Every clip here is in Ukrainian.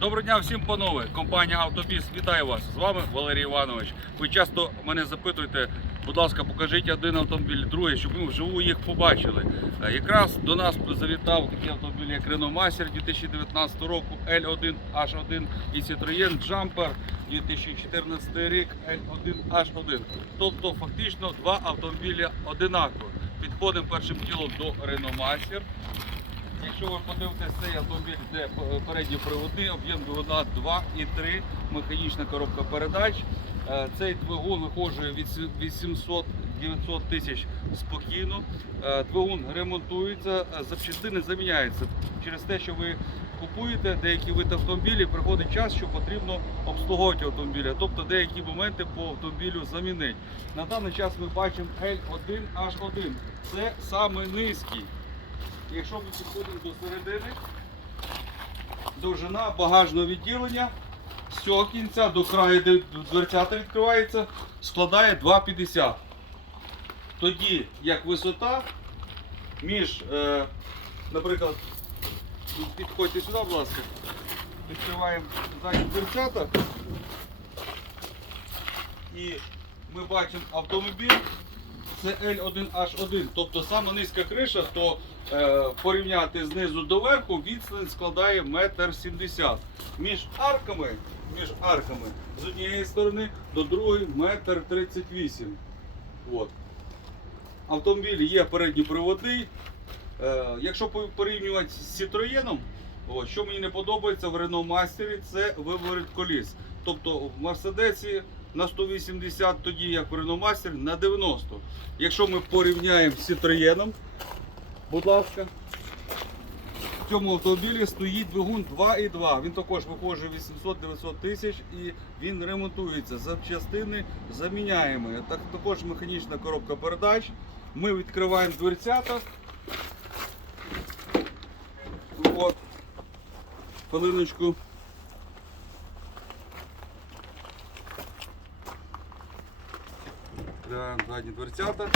Доброго дня всім, панове. Компанія Автобіс вітаю вас. З вами Валерій Іванович. Ви часто мене запитуєте, будь ласка, покажіть один автомобіль, другий, щоб ми вживу їх побачили. Е, Якраз до нас завітав такий автомобіль, як Renault Master 2019 року, L1 H1 і Citroën Jumper 2014 рік L1 H1. Тобто фактично два автомобілі одинакові. Підходимо першим ділом до Renault Master. Якщо ви подивитесь цей автомобіль, де передньоприводний, об'єм двигуна 2,3, механічна коробка передач. Е, Цей двигун виходжує від 800-900 тисяч спокійно. Е, Двигун ремонтується, е, запчастини заміняються. Через те, що ви купуєте деякі вид автомобілів, приходить час, що потрібно обслуговувати автомобіля, тобто деякі моменти по автомобілю замінити. На даний час ми бачимо L1H1. Це саме низький. Якщо ми підходимо до середини, довжина багажного відділення з цього кінця до краю, де дверцята відкривається, складає 2,50. Тоді як висота між, е, наприклад, підходьте сюди, будь ласка, відкриваємо задні дверцята і ми бачимо автомобіль. Це L1H1, тобто саме низька криша, то е, порівняти знизу до верху відстань складає 1,70 м. Між арками, між арками з однієї сторони до другої 1,38 м. От. Автомобіль є передньоприводний. Е, якщо порівнювати з Citroën, що мені не подобається в Renault Master, це виворіт коліс. Тобто в Мерседесі на 180, тоді як Renault на 90. Якщо ми порівняємо з Citroën, будь ласка, в цьому автомобілі стоїть двигун 2,2. Він також виходить 800-900 тисяч і він ремонтується. Запчастини заміняємо. Так, також механічна коробка передач. Ми відкриваємо дверцята. От. Хвилиночку. Відкриваємо задні дверцята.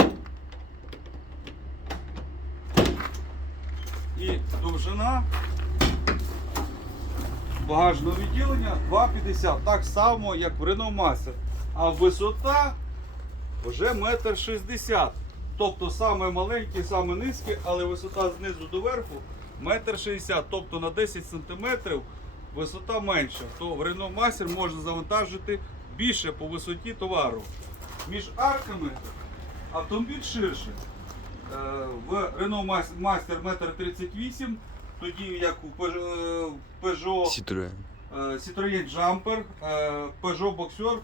І довжина багажного відділення 2,50. Так само, як в Renault Master. А висота вже метр шістдесят. Тобто саме маленький, саме низький, але висота знизу до верху метр шістдесят. Тобто на 10 сантиметрів висота менша. То в Renault Master можна завантажити більше по висоті товару. Між арками автомобіль ширше. Е, В Renault Mas- Master 1,38 м, тоді як у Peugeot- Citroën. е, Citroën Jumper, е, Peugeot Boxer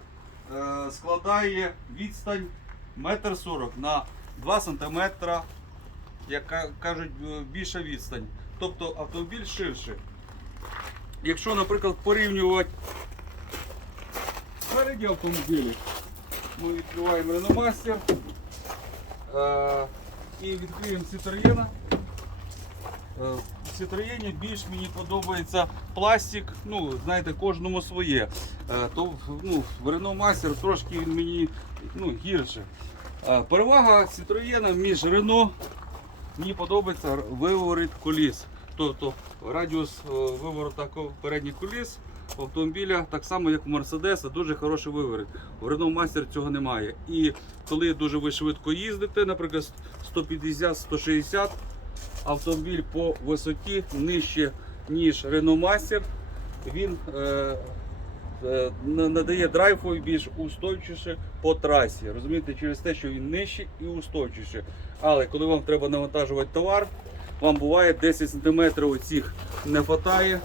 е, складає відстань 1,40 м на 2 см, як кажуть, е, більша відстань. Тобто автомобіль ширший. Якщо, наприклад, порівнювати спереді автомобілі, ми відкриваємо Master е, і відкриємо Citroën. Е, В Citroën більш мені подобається пластик, ну, знаєте, кожному своє. Е, То ну, в Renault трошки він мені ну, гірше. Перевага Citroën між Renault мені подобається виворіт коліс. Тобто радіус виворота передніх коліс автомобіля, так само як у Мерседеса, дуже хороший виворіт. У Renault Master цього немає. І коли дуже ви швидко їздите, наприклад, 150-160, автомобіль по висоті нижче, ніж Renault Master, він е, е, надає драйву більш устойчіше по трасі. Розумієте, через те, що він нижче і устойчіше. Але коли вам треба навантажувати товар, вам буває 10 см оцих не вистачає,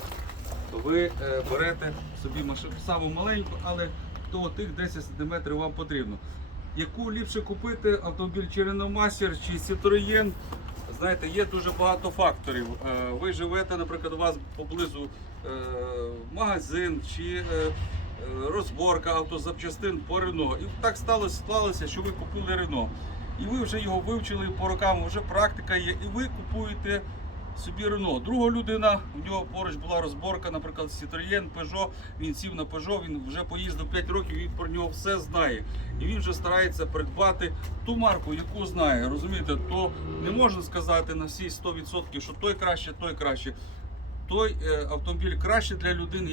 ви е, берете собі машину саму маленьку, але то тих 10 см вам потрібно. Яку ліпше купити автомобіль чи Master, чи Citroën, знаєте, є дуже багато факторів. Е, Ви живете, наприклад, у вас поблизу е, магазин чи розборка автозапчастин по Renault. І так сталося, склалося, що ви купили Renault. І ви вже його вивчили по рокам, вже практика є, і ви купуєте собі Рено. Друга людина, у нього поруч була розборка, наприклад, Citroën, Peugeot, він сів на Peugeot, він вже поїздив 5 років, він про нього все знає. І він вже старається придбати ту марку, яку знає. Розумієте, то не можна сказати на всі 100%, що той краще, той краще. Той е, автомобіль краще для людини,